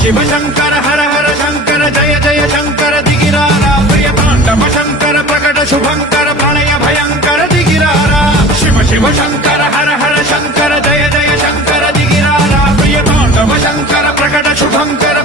शिव शंकर हर हर शंकर जय जय शंकर दिगिरारा प्रिय तांडव शंकर प्रकट शुभंकर प्रणय भयंकर दिगिरारा शिव शिव शंकर हर हर शंकर जय जय शंकर दिगिरारा प्रिय तांडव शंकर प्रकट शुभंकर